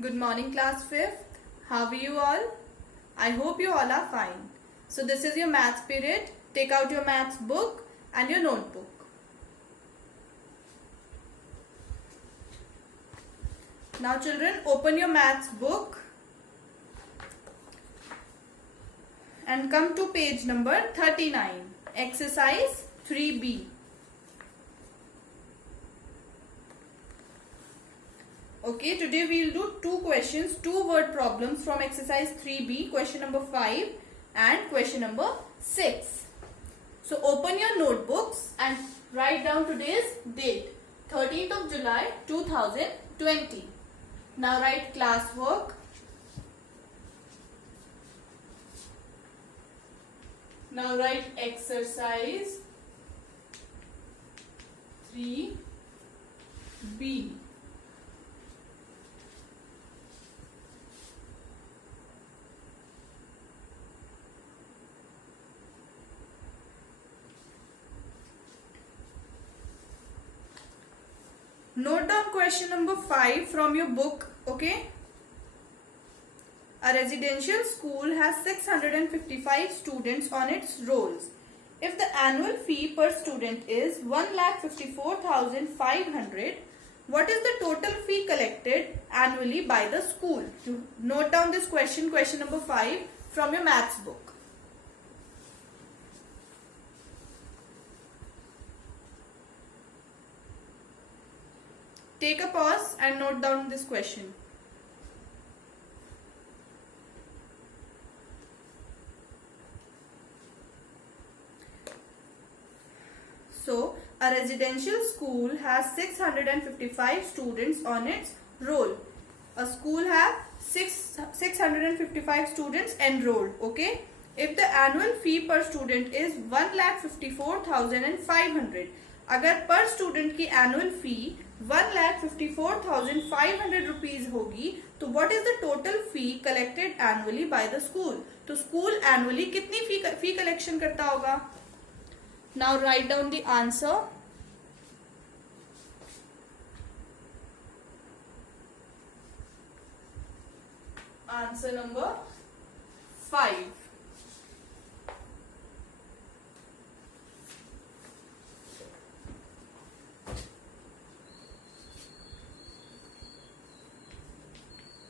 Good morning, class 5th. How are you all? I hope you all are fine. So this is your maths period. Take out your maths book and your notebook. Now children, open your maths book and come to page number 39. Exercise 3B. Okay, today we will do two questions, two word problems from exercise 3B, question number 5 and question number 6. So open your notebooks and write down today's date, 13th of July 2020. Now write classwork. Now write exercise 3B. Note down question number 5 from your book, okay? A residential school has 655 students on its rolls. If the annual fee per student is 1,54,500, what is the total fee collected annually by the school? Note down this question, question number 5 from your maths book. Take a pause and note down this question. So, a residential school has 655 students on its roll. A school has 655 students enrolled, okay? If the annual fee per student is 1,54,500, अगर पर student की annual फी 1,54,500 rupees होगी तो what is the total fee collected annually by the school? तो school annually कितनी फी collection करता होगा? Now write down the answer. Answer number 5.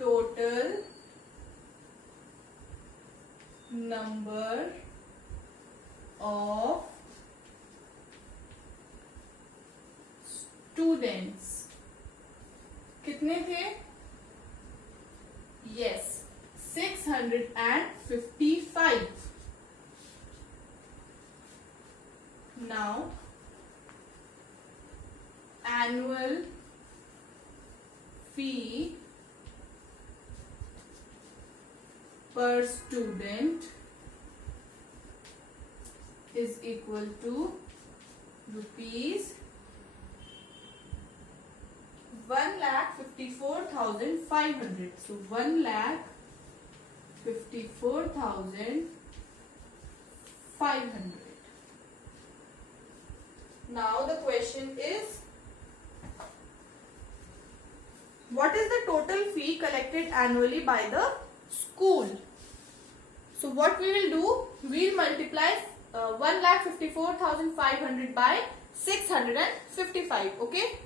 Total number of students कितने थे? Yes, 655. Now annual fee per student is equal to rupees 1,54,500. So 1,54,500. Now the question is, what is the total fee collected annually by the school? So what we will do, we will multiply 1,54,500 by 655, okay?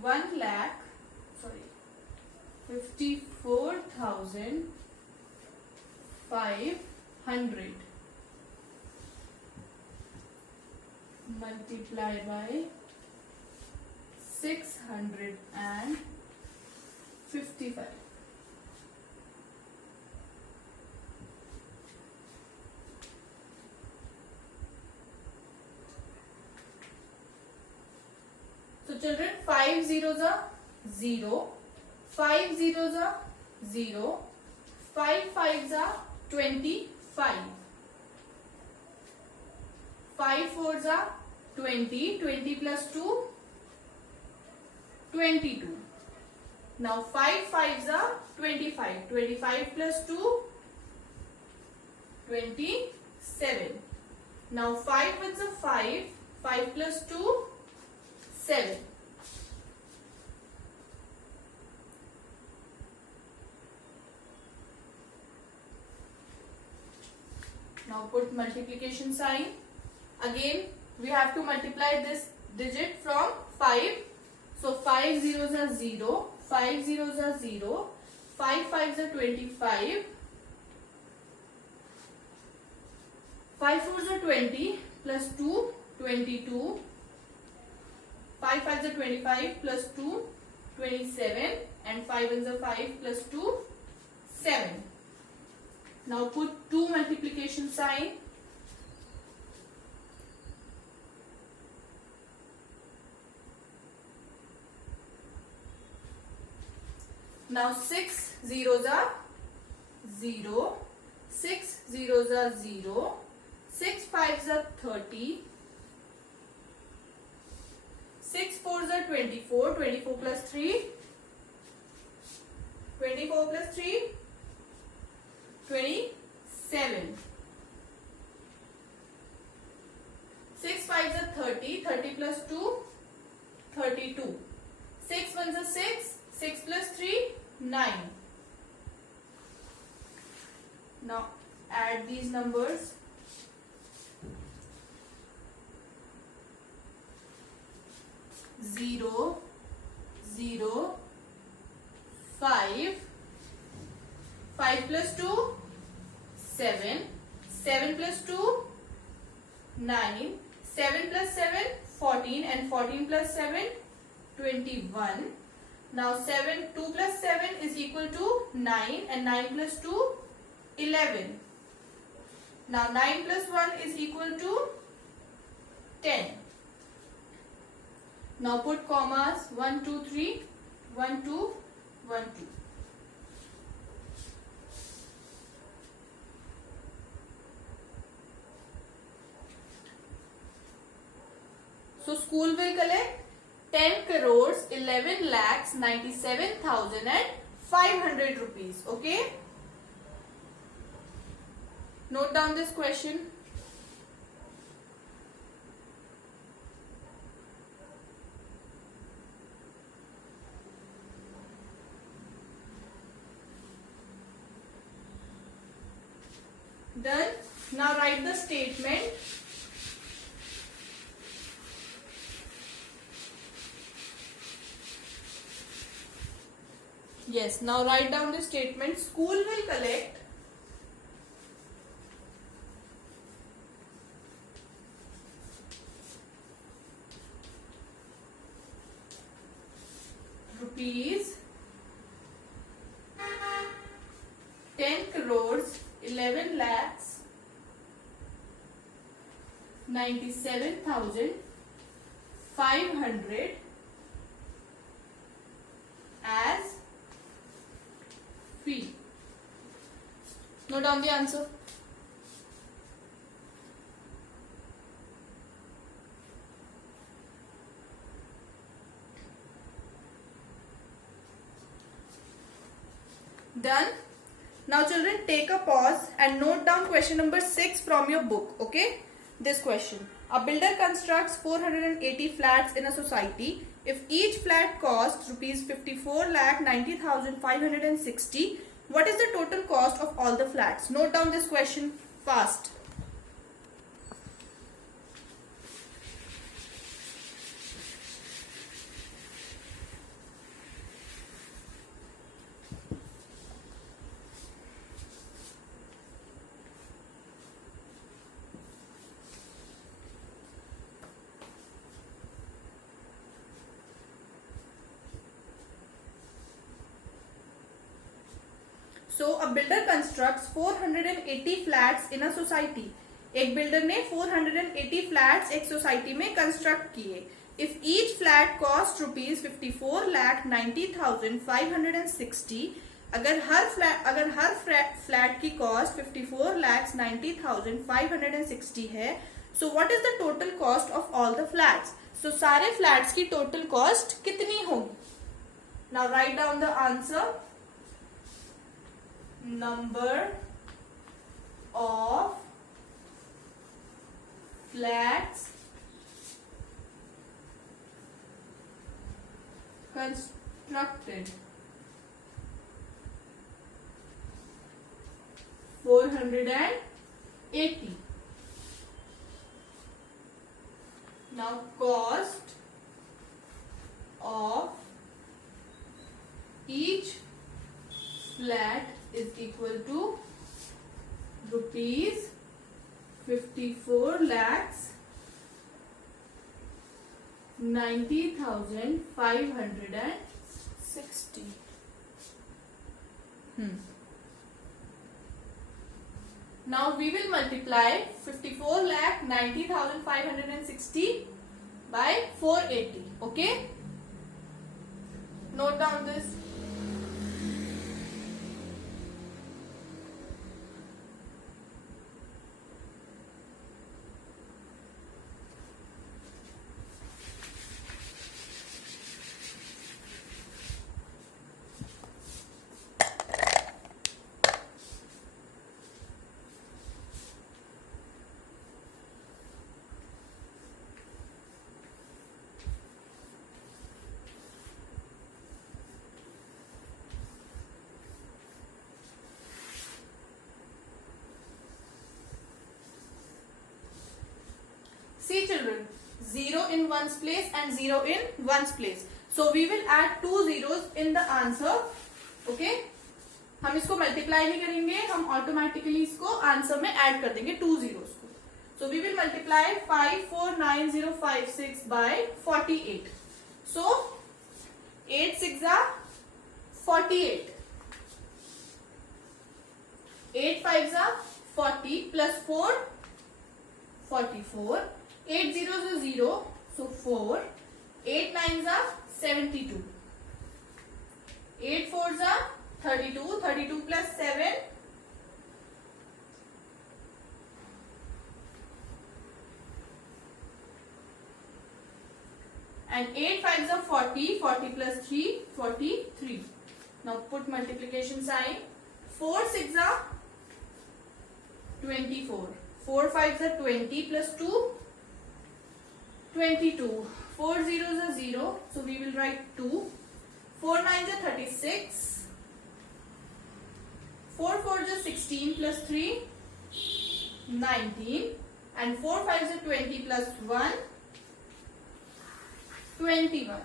One lakh, 54,500 multiply by 655. So children, 5 zeros are 0, 5 zeros are 0, 5 fives are 25. 5 fours are 20. 20 plus 2, 22. Now 5 fives are 25. 25 plus 2, 27. Now 5 ones are 5. 5 plus 2, 7. Now put multiplication sign. Again we have to multiply this digit from 5. So 5 zeros are 0. 5 zeros are 0. 5 fives are 25. 5 fours are 20 plus 2, 22. 5 fives are 25 plus 2, 27. And 5 ones are 5 plus 2, 7. Now put 2 multiplication sign. Now 6 zeros are 0. 6 zeros are 0. 6 fives are 30. 6 fours are 24. 24 plus 3. 24 plus 3. 27. 6 fives are 30. 30 plus 2, 32. 6 ones are 6. 6 plus 3, 9. Now add these numbers. Zero, 0, 5. 5 plus 2, 7. 7 plus 2, 9. 7 plus 7, 14. And 14 plus 7, 21. Now 2 plus 7 is equal to 9. And 9 plus 2, 11. Now 9 plus 1 is equal to 10. Now put commas 1, 2, 3, 1, 2, 1, 2. So school will collect 10 crores 11 lakhs 97,500 rupees. Okay. Note down this question. Done. Now write the statement. Yes, now write down the statement. School will collect rupees 10 crores 11 lakhs 97,500 as fee. Note down the answer. Done. Now children, take a pause and note down question number 6 from your book. Okay. This question. A builder constructs 480 flats in a society. If each flat costs rupees 54,90,560, what is the total cost of all the flats? Note down this question fast. So a builder constructs 480 flats in a society. एक builder ने 480 flats एक society में construct किए. If each flat cost rupees 54,90,560, अगर हर flat की cost 54,90,560 है, so what is the total cost of all the flats? So सारे flats की टोटल कॉस्ट कितनी होगी? Now write down the answer. Number of flats constructed 480. Now cost of each flat is equal to rupees 54 lakhs 90,560. Now we will multiply 54 lakh 90,560 by 480. Okay? Note down this. See children, 0 in ones place and 0 in ones place. So we will add 2 zeros in the answer. Okay? हम इसको multiply नहीं करेंगे, हम automatically इसको answer में add कर देंगे 2 zeros को. So we will multiply 549056 by 48. So 8 6 are 48. 8 5 are 40 plus 4 44. 8 zeros are 0, so 4. 8 9s are 72. 8 4s are 32. 32 plus 7. And 8 5s are 40. 40 plus 3, 43. Now put multiplication sign. 4 6 are 24. 4 5s are 20 plus 2, 22. 4 zeros are 0, so we will write 2. 4 9s are 36. 4 4s are 16 plus 3, 19. And 4 5s are 20 plus 1, 21.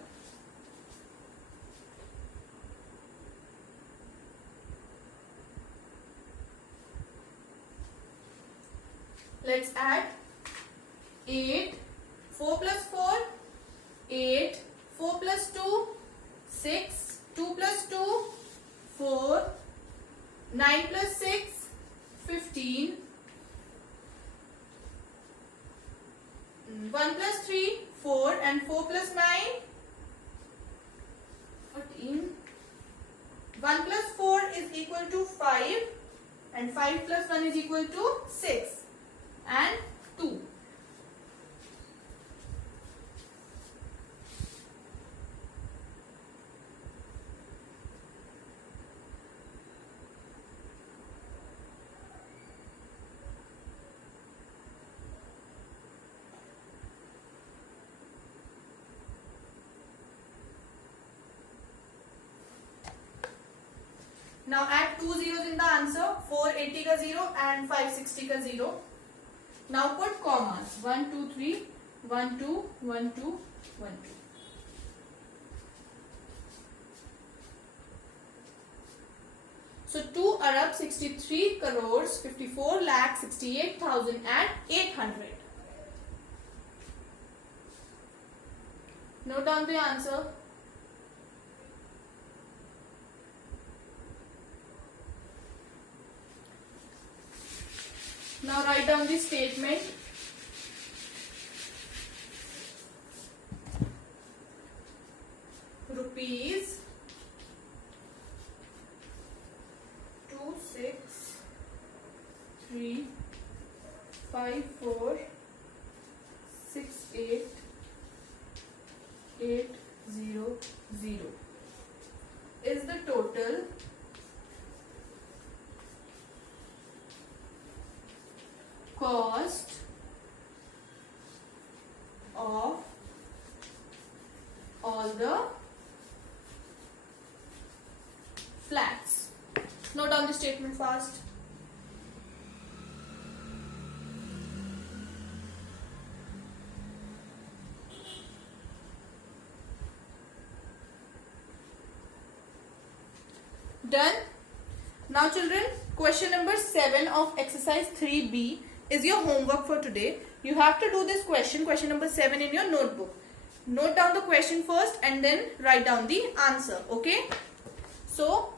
Let's add 8. 4 plus 4, 8. 4 plus 2, 6. 2 plus 2, 4. 9 plus 6, 15. 1 plus 3, 4. And 4 plus 9, 14. 1 plus 4 is equal to 5. And 5 plus 1 is equal to 6. And 2. Now add 2 zeros in the answer. 480 का 0 and 560 का 0. Now put commas. 1 2 3, 1 2, 1 2, 1 2. So 2 Arab 63 crores 54 lakh 68,000 and 800. Note down the answer. Now write down the statement. Rupees 5468800 is the total cost of all the flats. Note down the statement fast. Done. Now children, question number 7 of exercise 3B is your homework for today. You have to do this question number 7 in your notebook. Note down the question first and then write down the answer. Okay. So,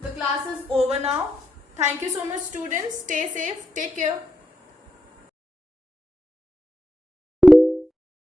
the class is over now. Thank you so much students. Stay safe. Take care.